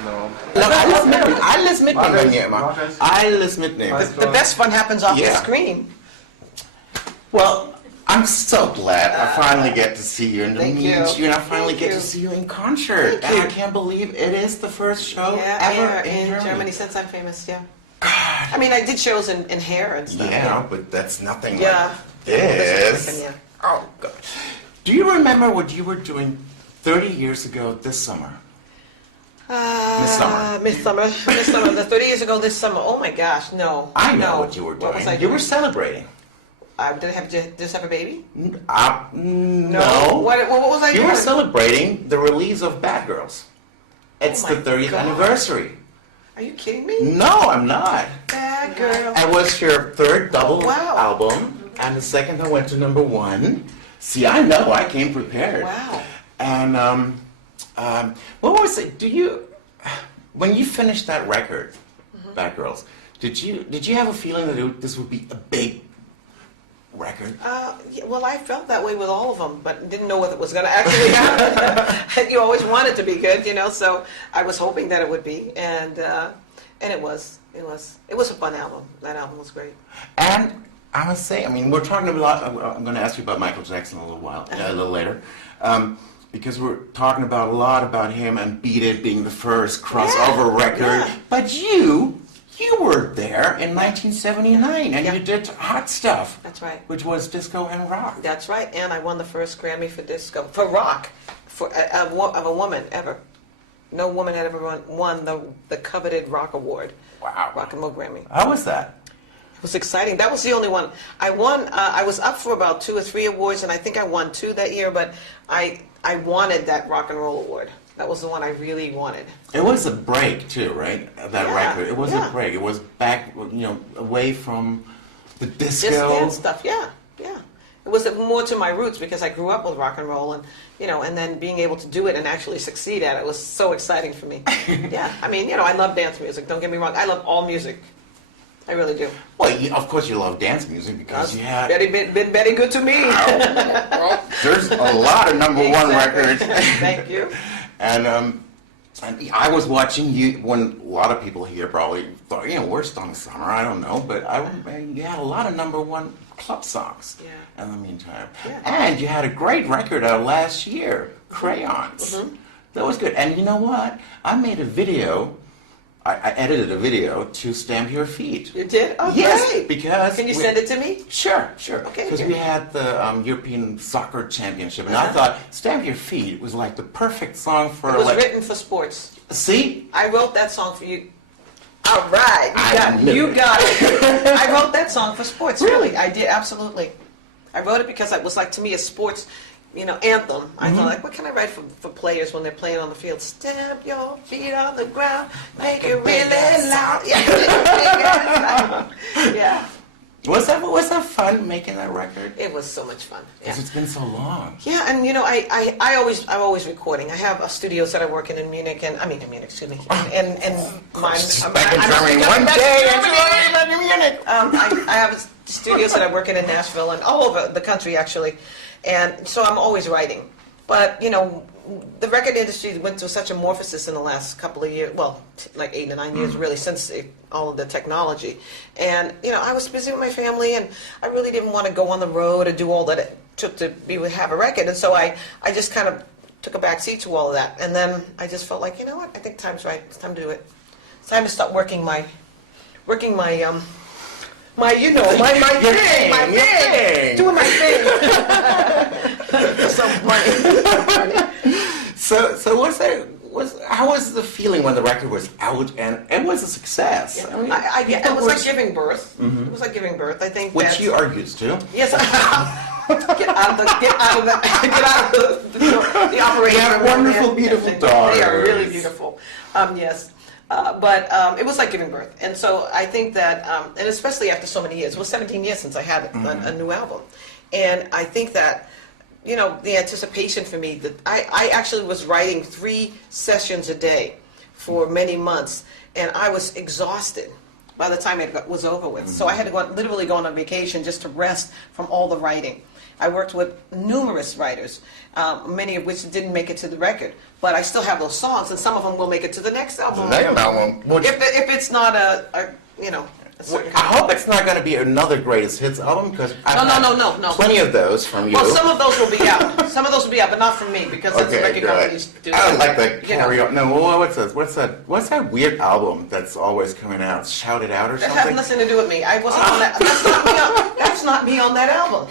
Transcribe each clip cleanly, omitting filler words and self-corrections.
genau. Alles mitnehmen bei mir immer. Alles mitnehmen. The best fun happens off the screen. Well, I'm so glad I finally get to see you and to meet you, and I finally get to see you in concert. And I can't believe it is the first show ever in Germany since I'm famous. Yeah. God. I mean, I did shows in hair and stuff. Yeah, but that's nothing like this. Oh God. Do you remember what you were doing 30 years ago this summer? Miss Summer. The 30 years ago this summer. Oh my gosh, no. I know what you were doing. What was I doing? You were celebrating. Did I just have a baby? No. What was I doing? You were celebrating the release of Bad Girls. It's the 30th anniversary. Are you kidding me? No, I'm not. Bad Girl. It was your third double album, and the second one went to #1. See, I know. I came prepared. Wow. And what was it? When you finished that record, Bad Girls, did you have a feeling that this would be a big record? Well, I felt that way with all of them, but didn't know whether it was going to actually happen. You always want it to be good, so I was hoping that it would be, and it was. It was a fun album. That album was great. And I must say, I mean, we're talking about. I'm going to ask you about Michael Jackson a little later. Because we're talking a lot about him and Beat It being the first crossover record. Yeah. But you were there in 1979 and you did Hot Stuff. That's right. Which was disco and rock. That's right. And I won the first Grammy for rock of a woman ever. No woman had ever won the coveted rock award. Wow. Rock and Roll Grammy. How was that? It was exciting. That was the only one. I won. I was up for about 2 or 3 awards, and I think I won 2 that year. But I wanted that Rock and Roll Award. That was the one I really wanted. It was a break too, right? That record. It was a break. It was back, away from the disco. Just dance stuff. Yeah. It was more to my roots because I grew up with rock and roll, and and then being able to do it and actually succeed at it was so exciting for me. Yeah. I mean, I love dance music. Don't get me wrong. I love all music. I really do. Well, of course you love dance music because you had... Been very good to me. Well, there's a lot of #1 records. Thank you. And I was watching you when a lot of people here probably thought, where's Donna Summer? I don't know. But you had a lot of #1 club songs in the meantime. Yeah. And you had a great record out last year, Crayons. Mm-hmm. That was good. And you know what? I made a video... I edited a video to Stamp Your Feet. You did? Oh, yes, great. Because... Can you send it to me? Sure. Okay. Because we had the European Soccer Championship, and I thought Stamp Your Feet was like the perfect song for... It was written for sports. See? I wrote that song for you. All right. You got it. I wrote that song for sports. Really? I did, absolutely. I wrote it because it was like, to me, a sports... anthem. I thought, what can I write for players when they're playing on the field? Stamp your feet on the ground, make it really loud. Yeah. Was that fun making that record? It was so much fun. Because it's been so long. Yeah, and I'm always recording. I have studios that I work in Munich, excuse me, and back in Germany one day, and Munich. I have studios that I work in Nashville and all over the country actually. And so I'm always writing. But, the record industry went through such a morphosis in the last couple of years, well, like 8 to 9 years really, since all of the technology. And, I was busy with my family, and I really didn't want to go on the road and do all that it took to have a record. And so I just kind of took a back seat to all of that. And then I just felt like, I think time's right. It's time to do it. It's time to start working my thing, doing my thing. So funny. So how was the feeling when the record was out and it was a success? Yeah. It was like giving birth. Mm-hmm. It was like giving birth. I think which you are used to. Yes. Get out of the operation. You have wonderful, beautiful daughters. They are really beautiful. Yes. But it was like giving birth. And so I think that, and especially after so many years, it was 17 years since I had a new album. And I think that, the anticipation for me, that I actually was writing 3 sessions a day for many months, and I was exhausted by the time it was over with. So I had to literally go on a vacation just to rest from all the writing. I worked with numerous writers, many of which didn't make it to the record. But I still have those songs, and some of them will make it to the next album. The next album. If it's not a you know. I hope it's not going to be another greatest hits album because no. Plenty of those from you. Well, some of those will be out. Some of those will be out, but not from me because that's the record companies do. I don't like that karaoke. No, what's that? What's that weird album that's always coming out? Shout It Out or something? That has nothing to do with me. I wasn't on that. That's not me on that album.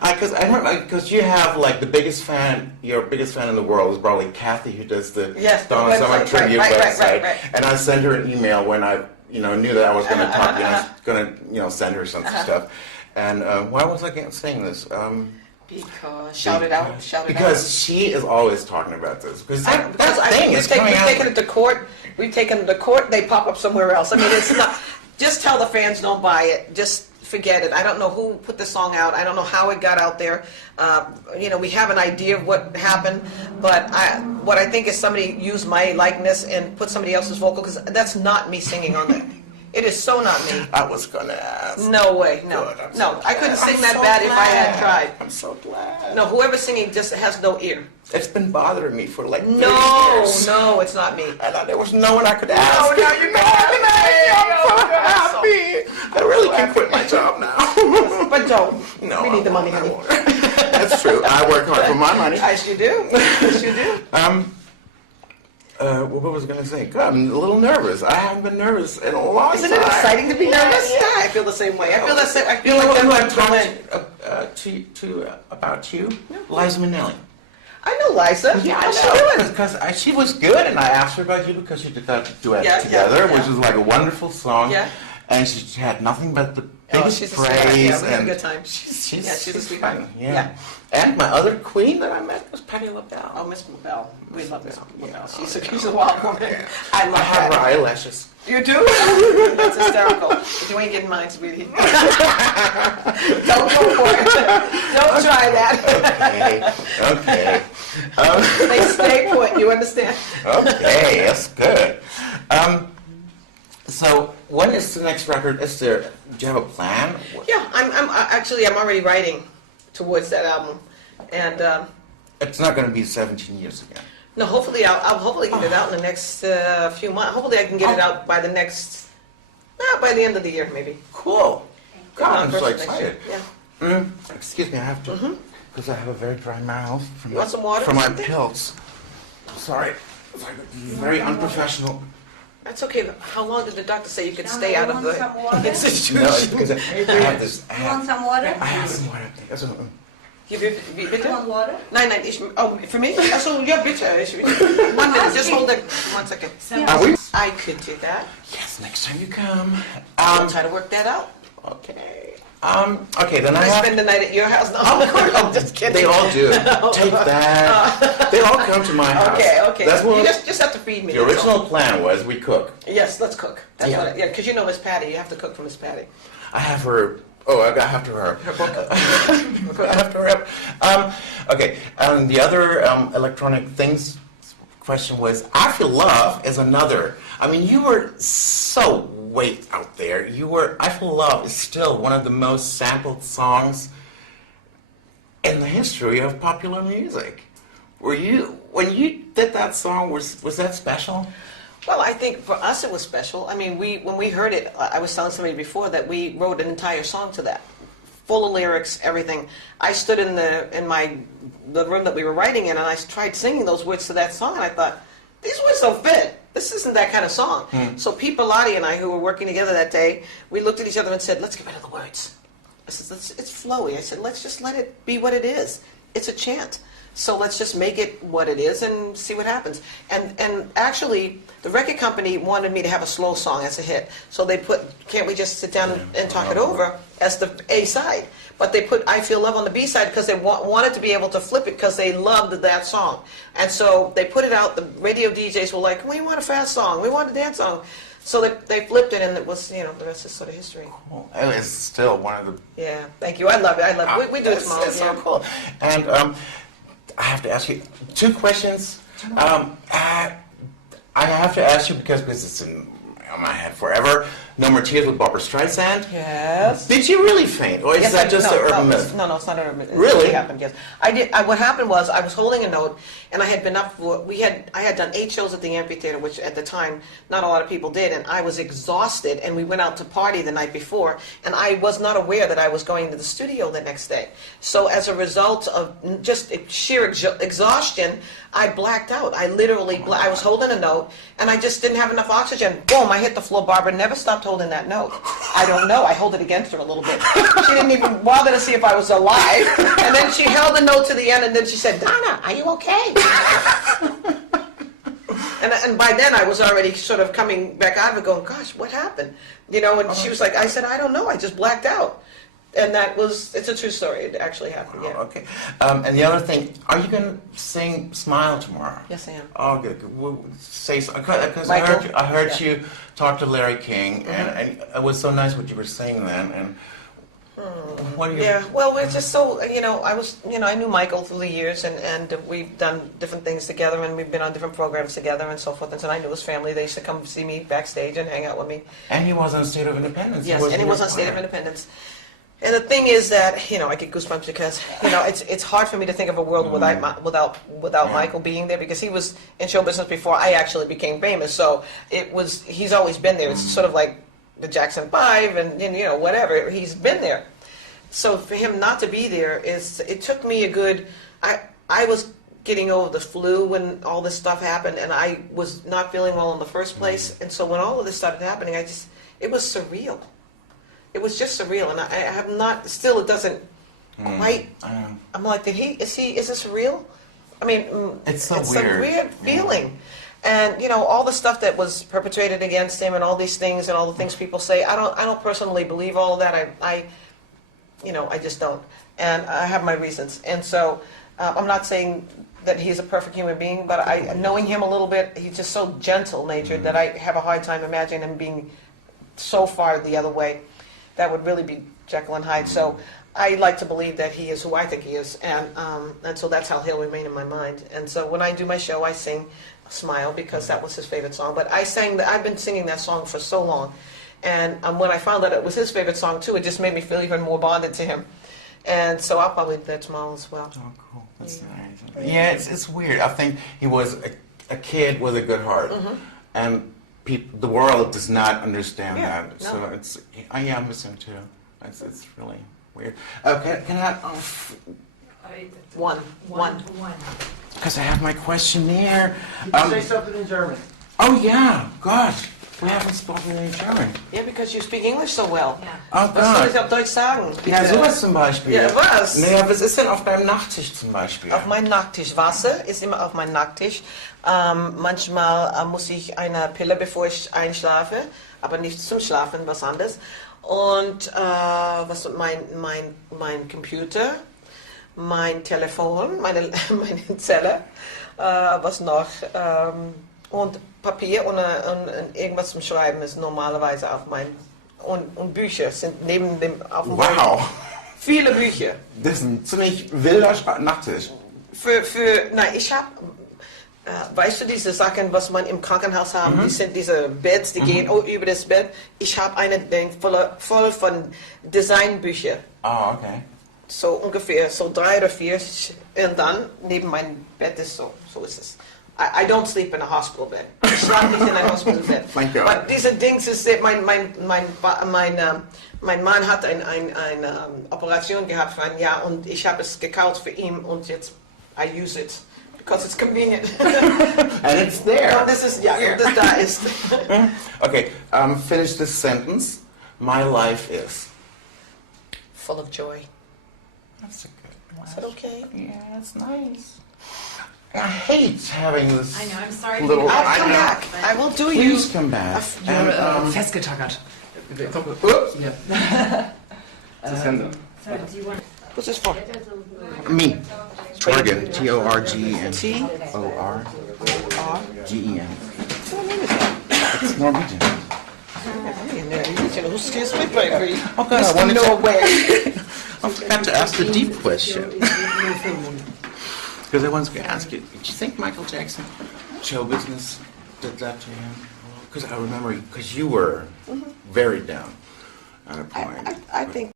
Because I remember, because you have like the biggest fan, your biggest fan in the world is probably Kathy, who does the Donna Summer tribute website. Right. And I sent her an email when I knew that I was going to talk, I was going to, send her some stuff. And why was I saying this? Because shout it out. Because she is always talking about this. Because we've taken it to court. We've taken it to court. They pop up somewhere else. I mean, it's not. Just tell the fans don't buy it. Just forget it. I don't know who put the song out. I don't know how it got out there. We have an idea of what happened, but what I think is somebody used my likeness and put somebody else's vocal, because that's not me singing on that. It is so not me. I was going to ask. No way, no. No, I couldn't sing that bad if I had tried. I'm so glad. No, whoever's singing just has no ear. It's been bothering me for like 30 years. No, it's not me. And there was no one I could ask. No, now you know. I'm so happy. I really can quit my job now. But don't. No, we need the money, honey. That's true. I work hard for my money. Yes, you do. Yes, you do. What was I going to say? God, I'm a little nervous. I haven't been nervous in a long time. Isn't it exciting to be nervous? Yeah, I feel the same way. I feel the same. I feel like I'm talking about you, Liza Minnelli. I know Liza. Yeah, how's she doing? Because she was good, and I asked her about you because you did that duet together, which was like a wonderful song. Yeah. And she had nothing but the biggest praise. Yeah, we had a good time. She's a sweetheart. Yeah. And my other queen that I met was Patti LaBelle. Oh, Miss LaBelle. We love Miss LaBelle. She's a wild woman. Yeah. I love her eyelashes. You do? That's hysterical. You ain't getting mine, sweetie. Don't go for it. Don't try that. Okay. Stay put. You understand? Okay, that's good. So, when is the next record? Do you have a plan? Yeah, I'm already writing towards that album, and it's not going to be 17 years again. No, hopefully I'll hopefully get it out in the next few months. Hopefully I can get it out by the end of the year, maybe. Cool. God, I'm so excited. Yeah. Excuse me, I have to, because I have a very dry mouth. You want some water? From my pills. Sorry, it's like very unprofessional. That's okay. How long did the doctor say you could stay out of the institution? No, it's because I have this. You want some water? I have some water. That's what, Bitte? You want water? Nein, für mich? Also, ja, bitte. 1 minute, just hold it 1 second. Are we? I could do that. Yes, next time you come. I'll try to work that out. Okay. Okay, then I spend the night at your house? No, I'm just kidding. They all do. Take that. They all come to my house. Okay. That's what you just have to feed me. The original plan was we cook. Yes, let's cook. That's what. Yeah, because you know Miss Patty. You have to cook for Miss Patty. I have her. Oh, I have to her. Her book. I have to her. Okay. The other electronic things question was, I Feel Love is another. I mean, you were so way out there. I Feel Love is still one of the most sampled songs in the history of popular music. When you did that song, was that special? Well, I think for us it was special. I mean, when we heard it, I was telling somebody before that we wrote an entire song to that, full of lyrics, everything. I stood in the room that we were writing in, and I tried singing those words to that song, and I thought, these words don't fit. This isn't that kind of song. So Pete Bellotti and I, who were working together that day, we looked at each other and said, let's get rid of the words. I said, it's flowy. I said, let's just let it be what it is. It's a chant. So let's just make it what it is and see what happens. And actually, the record company wanted me to have a slow song as a hit. So they put, can't we just sit down and talk it over as the A side? But they put I Feel Love on the B side because they wanted to be able to flip it because they loved that song. And so they put it out. The radio DJs were like, we want a fast song. We want a dance song. So they flipped it, and it was, the rest is sort of history. Cool. And it's still one of the... Yeah, thank you. I love it. We do it tomorrow. It's so cool. And I have to ask you 2 questions. I have to ask you because it's in my head forever. No More Tears with Barbara Streisand. Yes. Did you really faint, or is Yes, that just an urban myth? No, it's not an urban myth. It Really? happened, yes. I did. What happened was I was holding a note, and I had been up for. I had done 8 shows at the amphitheater, which at the time not a lot of people did, and I was exhausted. And we went out to party the night before, and I was not aware that I was going to the studio the next day. So as a result of just sheer exhaustion, I blacked out. I literally, I was holding a note, and I just didn't have enough oxygen. Boom! I hit the floor. Barbara never stopped holding that note. I don't know. I hold it against her a little bit. She didn't even bother to see if I was alive. And then she held the note to the end, and then she said, "Donna, are you okay?" And by then I was already sort of coming back out of it, going, "Gosh, what happened?" You know. And she was like, "I said, I don't know. I just blacked out." And it's a true story. It actually happened. Yeah. Okay. And the other thing, are you going to sing "Smile" tomorrow? Yes, I am. Oh, good. Well, say so, because Michael? I heard you talk to Larry King, and it was so nice what you were saying then. And what do you? Yeah. Well, we're just so I knew Michael through the years, and we've done different things together, and we've been on different programs together, and so forth. And so I knew his family. They used to come see me backstage and hang out with me. And he was on State of Independence. Yes, and he was on State of Independence. And the thing is that, I get goosebumps because, it's hard for me to think of a world without Michael being there, because he was in show business before I actually became famous. So he's always been there. It's sort of like the Jackson 5 and whatever. He's been there. So for him not to be there it took me I was getting over the flu when all this stuff happened, and I was not feeling well in the first place. And so when all of this started happening, it was surreal. It was just surreal, and I have not. Still, it doesn't quite. I'm like, is this real? I mean, it's so it's weird. a weird feeling, and all the stuff that was perpetrated against him, and all these things, and all the things people say. I don't personally believe all of that. I just don't, and I have my reasons. And so, I'm not saying that he's a perfect human being, but knowing him a little bit, he's just so gentle-natured that I have a hard time imagining him being so far the other way. That would really be Jekyll and Hyde. So I like to believe that he is who I think he is, and so that's how he'll remain in my mind. And so when I do my show, I sing "Smile" because that was his favorite song. But I've been singing that song for so long, and when I found out it was his favorite song too, it just made me feel even more bonded to him. And so I'll probably do that tomorrow as well. Oh, cool. That's nice. Yeah, it's weird. I think he was a kid with a good heart, and the world does not understand that. No. So I miss him too. It's really weird. Can I? One. Because I have my questionnaire. You can say something in German. Oh yeah, gosh, we haven't spoken in German. Yeah, because you speak English so well. Oh Was soll Gott. ich auf Deutsch sagen? Ja, sowas zum Beispiel. Ja, was? Naja, was ist denn auf deinem Nachttisch zum Beispiel? Auf meinem Nachttisch. Wasser ist immer auf meinem Nachttisch. Manchmal muss ich eine Pille, bevor ich einschlafe, aber nicht zum Schlafen, was anderes. Und mein Computer, mein Telefon, meine Zelle, was noch, und Papier und irgendwas zum Schreiben ist normalerweise auf mein, und Bücher sind neben dem, auf dem Boden. Wow. Viele Bücher. Das ist ein ziemlich wilder Nachttisch. Ich habe, weißt du, diese Sachen, was man im Krankenhaus haben, die sind diese Beds, die gehen über das Bett. Ich habe eine voll von Designbüchern. Oh, okay. So ungefähr, so 3 oder 4. Und dann neben meinem Bett ist so ist es. I don't sleep in a hospital bed. Ich schlafe nicht in ein Hospital bed. Thank God. Aber diese Dings ist, mein Mann hat eine Operation gehabt für ein Jahr und ich habe es gekauft für ihn und jetzt I use it because it's convenient. And it's there. Und das ist das da ist. Okay, finish this sentence. My life is. Full of joy. That's a good one. Is that okay? Yeah, that's nice. I hate having this. I know, I'm sorry. Little, I'll I come know. back. I will do Please you. come back. You're festgetackert. Oops. Yeah. So do you want What's this for? Me. Torgen. T-O-R-G-E-N. T-O-R. G-E-N. It's Norwegian. Who steals my bakery? Oh God, I wanted No to. way. I forgot to ask the deep question. Because I was going to ask you, did you think Michael Jackson show business did that to him? because I remember because you were very down at a point. I think